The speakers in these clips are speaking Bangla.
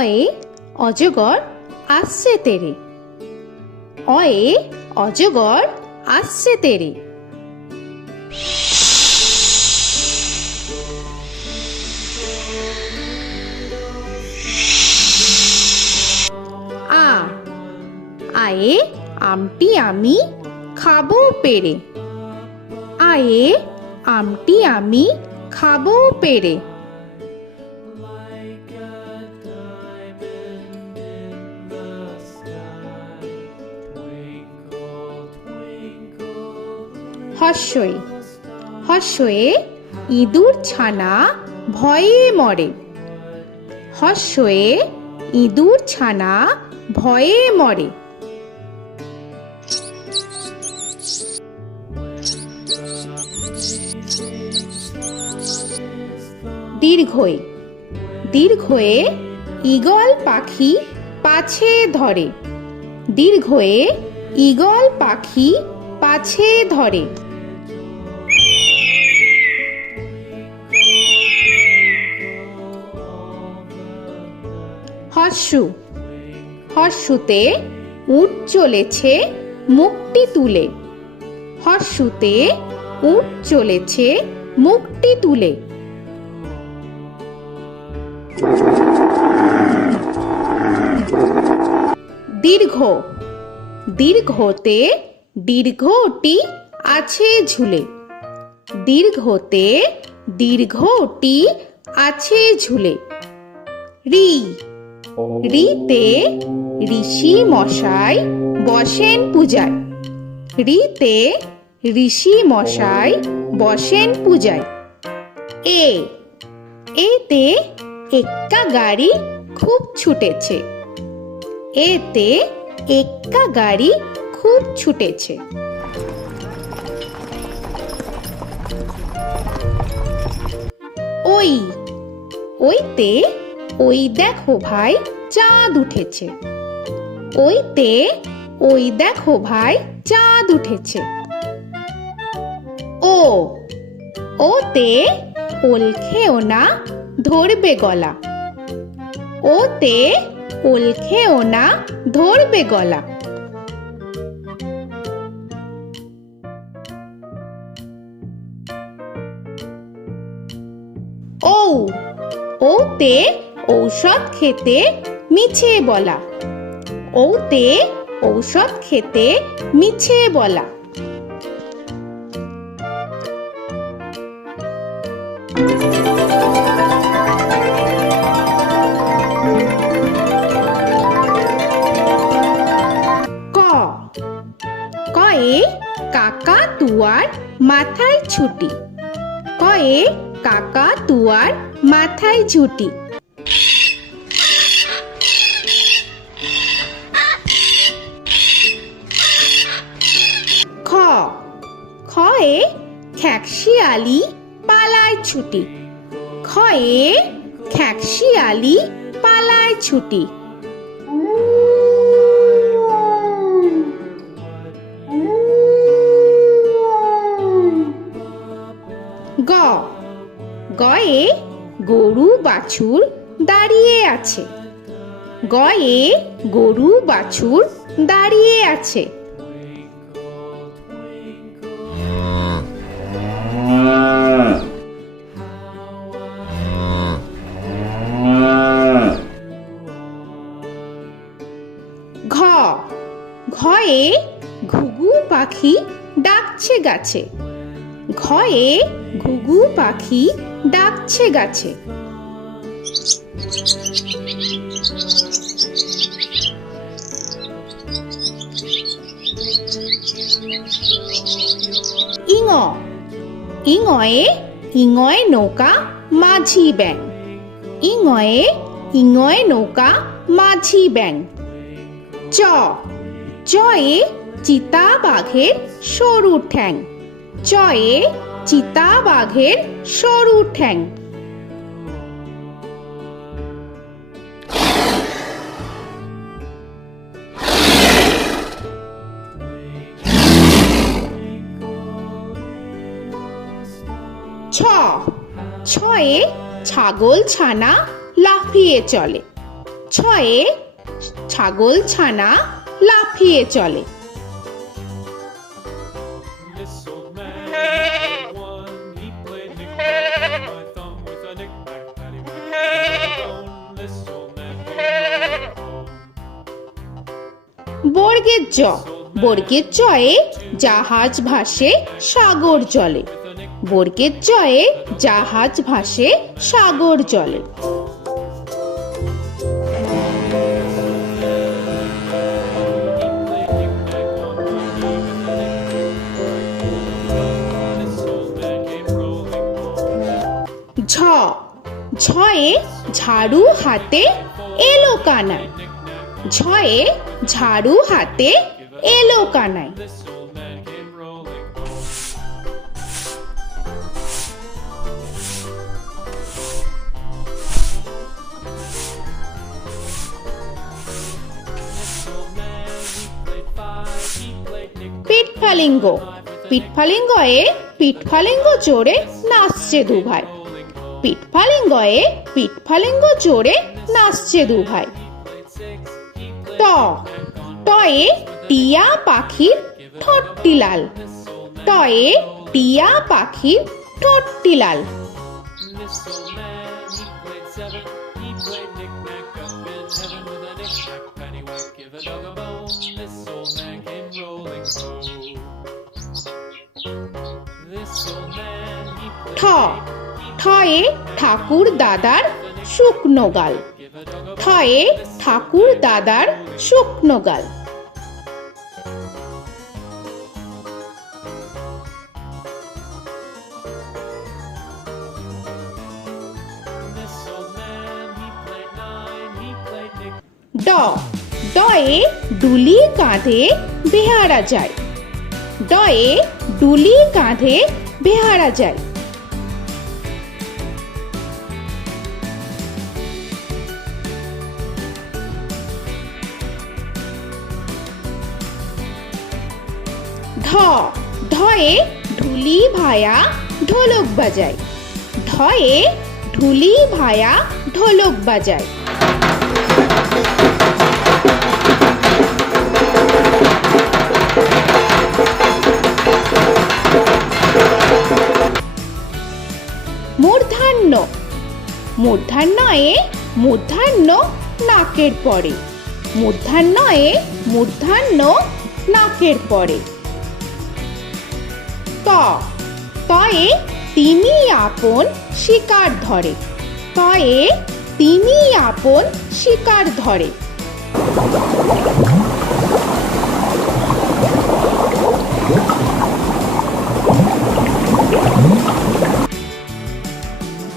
অয়ে অজগর আসছে তেরে। অয়ে অজগর আসছে তেরে। আ আয়ে আমটি আমি খাবো পেরে। আয়ে আমটি আমি খাবো পেরে। হর্ষই হর্ষয়ে ইঁদুর ছানা ভয়ে মরে। হর্ষয়ে ইঁদুর ছানা ভয়ে মরে। দীর্ঘই দীর্ঘয়ে ঈগল পাখি পাছে ধরে। দীর্ঘয়ে ঈগল পাখি পাছে ধরে। হর্ষু হর্ষুতে উট চলেছে মুখটি তুলে। হর্ষুতে উট চলেছে মুখটি তুলে। দীর্ঘ দীর্ঘতে দীর্ঘটি আছে ঝুলে। দীর্ঘতে দীর্ঘটি আছে ঝুলে। রি রিতে ঋষি মশাই বসেন পূজায়। রিতে ঋষি মশাই বসেন পূজায়। এ এতে এক্কা গাড়ি খুব ছুটেছে। এতে এক্কা গাড়ি খুব ছুটেছে। ওই ওইতে ওই দেখো ভাই চাঁদ উঠেছে। ওইতে ওই দেখো ভাই চাঁদ উঠেছে। ও ওতে ওল খেও না ধরবে গলা। ওতে ওল খেও না ধরবে গলা। ঔ ওতে ঔষধ খেতে মিছে বলা। ওতে ঔষধ খেতে মিছে বলা। ক কয়ে কাকা তুয়ার মাথায় ছুটি। কয়ে কাকা তুয়ার মাথায় ঝুটি। খ খয়ে খ্যাকশিয়ালি পালায় ছুটি। খয়ে খ্যাকশিয়ালি পালায় ছুটি। গ গয়ে গরু বাছুর দাঁড়িয়ে আছে। গয়ে গরু বাছুর দাঁড়িয়ে আছে। ঘ ঘয়ে ঘুঘু পাখি ডাকছে গাছে। ঘয়ে ঘুঘু পাখি ডাকছে গাছে। ইঙ ইঙয়ে ইঙয় নৌকা মাঝি ব্যাং। ইঙয়ে ইঙয় নৌকা মাঝি ব্যাং। চ চয়ে চিতা বাঘের সরু ঠ্যাং। চয়ে চিতা বাঘের সরু ঠ্যাং। ছ ছয়ে ছাগল ছানা লাফিয়ে চলে। ছ ছয়ে ছাগল ছানা লাফিয়ে চলে। This old man had one. He played knick-knack on my thumb with a knick-knack, paddywhack, this old man came home. বর্গের জ, বর্গের জয়ে জাহাজ ভাসে সাগর জলে। বর্গের জয়ে জাহাজ ভাসে সাগর জলে। ঝ, ঝয়ে ঝাড়ু হাতে এলো কানাই। ঝয়ে ঝাড়ু হাতে এলো Kanai. This old man came rolling. This old man, he played five. He played knick-knack. পিঠফালিঙ্গ, পিঠফালিঙ্গয়ে পিঠফালিঙ্গ চড়ে নাচছে দুভাই। পিঠফালিঙ্গয়ে পিঠফালিঙ্গ চড়ে নাচছে দুভাই। ট, টয়ে টিয়া পাখির ঠোঁটটি লাল। টয়ে টিয়া পাখির ঠোঁটটি লাল। This old man, he played seven. He played knick-knack up in heaven with a knick-knack, paddywhack, give a dog a bone. This old man came rolling home. This old man, he ঠ, played ঠয়ে ঠাকুর দাদার শুকনো গাল। give a dog a ঠয়ে ঠাকুর দাদার শুকনো গাল। This old man, he played nine. He played knick. ড, ডয়ে ডুলি কাঁধে বেহারা যায়। ডয়ে ডুলি কাঁধে বেহারা যায়। ঢ, ঢয়ে ঢুলি ভায়া ঢোলক বাজায়। ঢয়ে ঢুলি ভায়া ঢোলক বাজায়। মূর্ধন্য, মূর্ধন্যয়ে মূর্ধন্য নাকের পরে। মূর্ধন্যয়ে মূর্ধন্য নাকের পরে। ত, তয়ে তিনি আপন শিকার ধরে। তয়ে তিনি আপন শিকার ধরে।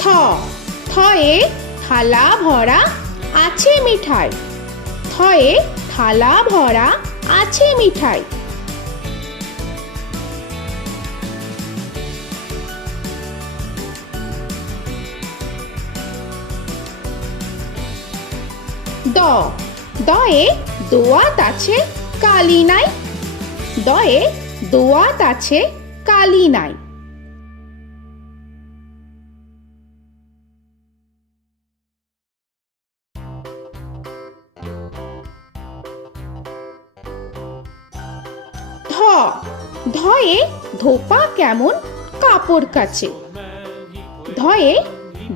থ, থয়ে থালা ভরা আছে মিঠাই। থয়ে থালা ভরা আছে মিঠাই। দ, দয়ে দোয়াত আছে কালি নাই। দয়ে দোয়াত আছে কালি নাই। ধ, ধয়ে ধোপা কেমন কাপড় কাচে। ধয়ে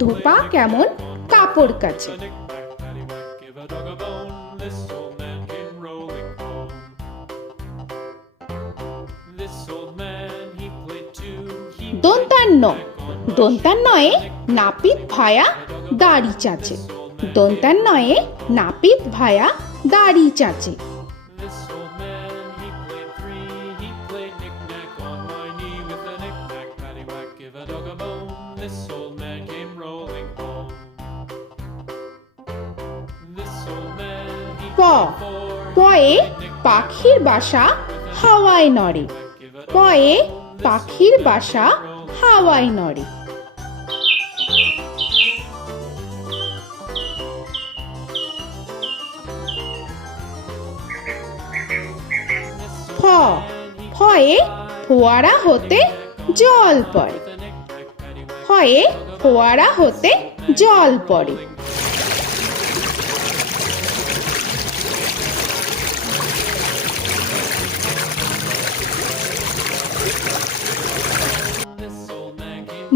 ধোপা কেমন কাপড় কাচে। Knick-knack, paddywhack, give a dog a bone. This old man came rolling home. This old man, he played two. He দন্তান্ন, দন্তান্নয়ে নাপিত ভায়া দাড়ি চাচে। দন্তান্নয়ে নাপিত ভায়া দাড়ি চাচে। This old man, he played three. He played knick-knack on my knee with a knick-knack, paddywhack, give a dog a bone. This old man came rolling home. This old man, he প, played four. পয়ে পাখির বাসা হাওয়ায় নড়ে। পয়ে পাখির বাসা হাওয়ায় নড়ে। ফ, ফয়ে ফোয়ারা হতে জল পড়ে। ফয়ে ফোয়ারা হতে জল পড়ে।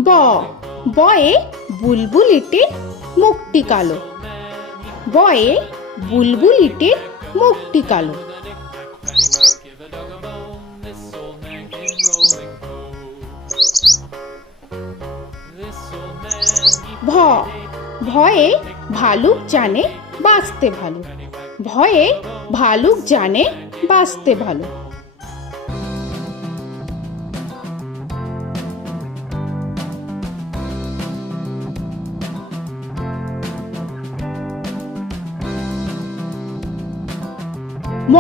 ব বয়ে বুলবুলিটির মুখটি কালো। বয়ে বুলবুলিটির মুখটি কালো। Give a dog a bone, this old man came rolling home. This old man, he ভ ভয়ে ভালুক জানে বাঁচতে ভালো। ভয়ে ভালুক জানে বাঁচতে ভালো। ম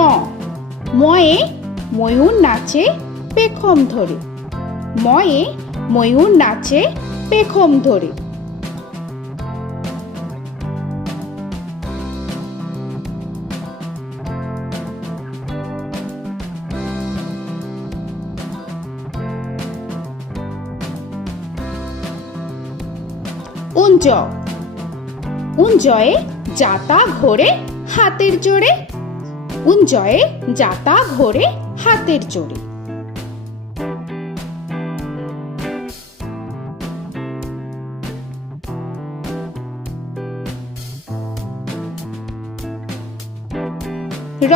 ময়ে ময়ূর নাচে পেখম ধরে। ময়ে ময়ূর নাচে পেখম ধরে। উঞ্জ উঞ্জয়ে যাতা ঘোরে হাতের জোরে। উঞ্জয়ে যাতা ঘোরে হাতের জোরে। র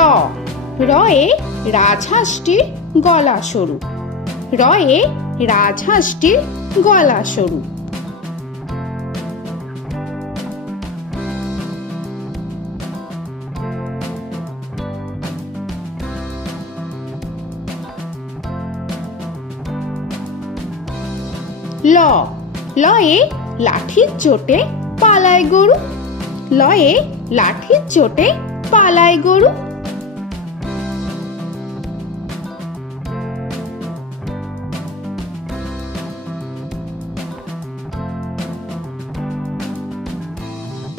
রয়ে রাজহাঁসটির গলা সরু। রয়ে রাজহাঁসটির গলা সরু। ল লয়ে লাঠির চোটে পালায় গরু। লয়ে লাঠির চোটে পালায় গরু।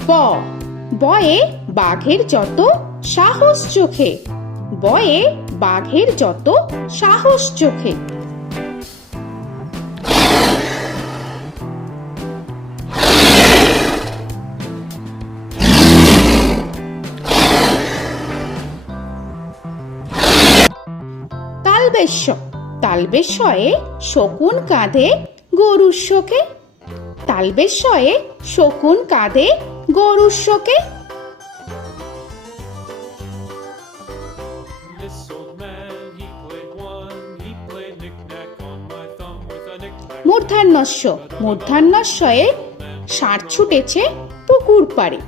ব বয়ে বাঘের যত সাহস চোখে। বয়ে বাঘের যত সাহস চোখে। তালবেশ্য তালবেশ্যয়ে শকুন কাঁধে গরুর শোকে। তালবেশ্যয়ে শকুন কাঁধে গরুর শোকে। This old man, he played one, he played knick-knack on my thumb with a knick-knack. মূর্ধন্যস্য মূর্ধন্যস্যয়ে ষাঁড় ছুটেছে পুকুর পাড়ে।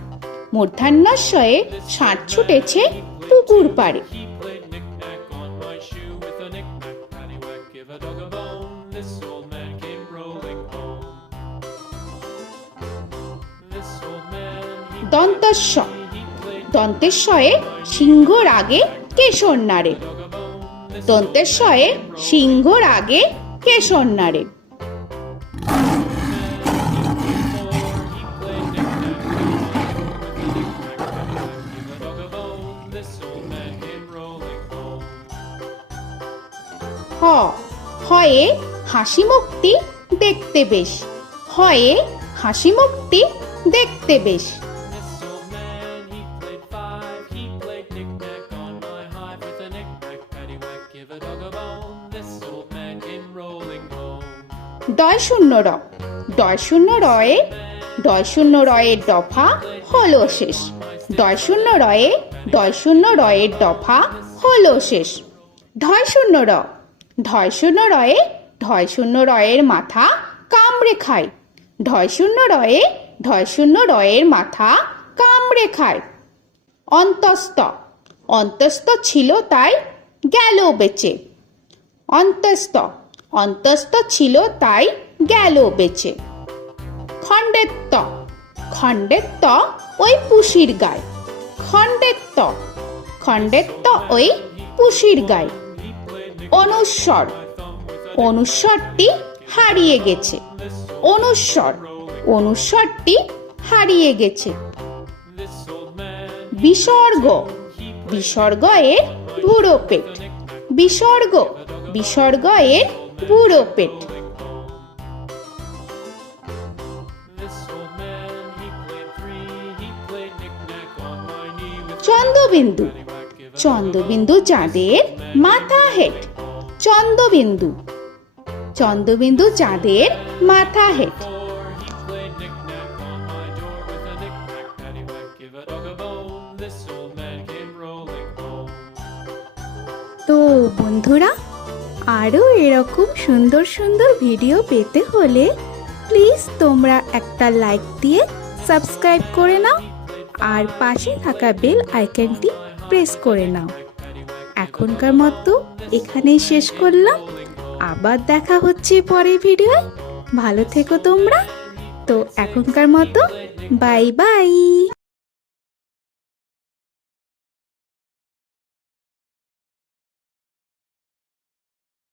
মূর্ধন্যস্যয়ে ষাঁড় ছুটেছে পুকুর পাড়ে। He played knick-knack on my shoe with a knick-knack, paddywhack, give a dog a bone. This old man came rolling home. This old man, he দন্তস্য played দন্তেশ্বয়ে সিংহর আগে কেশর নাড়ে। dog a bone. This দন্তেশ্বয়ে সিংহর আগে কেশর নাড়ে। হ হয়ে হাসি মুক্তি দেখতে বেশ। হয়ে হাসি মুক্তি দেখতে বেশ। This old man, he played five, he played knick-knack on my hive with a knick-knack, paddywhack, give a dog a bone. This old man came rolling home. ডয় শূন্য র ডয় শূন্য রয়ে ডয় শূন্য রয়ের দফা হলো শেষ। ডয় শূন্য রয়ে ডয় শূন্য রয়ের দফা হলো শেষ। ঢয় শূন্য র ঢয় শূন্য রয়ে ঢয় শূন্য রয়ের মাথা কামড়ে খায়। ঢয় শূন্য রয়ে ঢয় শূন্য রয়ের মাথা কামড়ে খায়। অন্তস্থ অন্তস্থ ছিল তাই গেল বেঁচে। অন্তস্থ অন্তস্থ ছিল তাই গেল বেঁচে। খণ্ডেত্ব খণ্ডেত্ব ওই পুষির গায়। খণ্ডেত্ব খণ্ডেত্ব ওই পুষির গায়। অনুস্বর অনুস্বরটি হারিয়ে গেছে। অনুস্বর অনুস্বরটি হারিয়ে গেছে। This old man, বিসর্গ বিসর্গ এর বুড়ো পেট। বিসর্গ বিসর্গ এর বুড়ো পেট। this old man, he played three, he played knick-knack on my knee with Chandrabindu paddywhack, give a Chandrabindu চাঁদের মাথা হেট। চন্দ্রবিন্দু চন্দ্রবিন্দু চাঁদের মাথা head. He played knick-knack on my door with a knick-knack, paddywhack, give a dog a bone. This old man came rolling home. তো বন্ধুরা, আরও এরকম সুন্দর সুন্দর ভিডিও পেতে হলে প্লিজ তোমরা একটা লাইক দিয়ে সাবস্ক্রাইব করে নাও আর পাশে থাকা বেল আইকনটি প্রেস করে নাও। এখনকার মতো এখানেই শেষ করলাম, আবার দেখা হচ্ছে পরের ভিডিওয়। ভালো থেকো তোমরা। তো এখনকার মতো বাই বাই।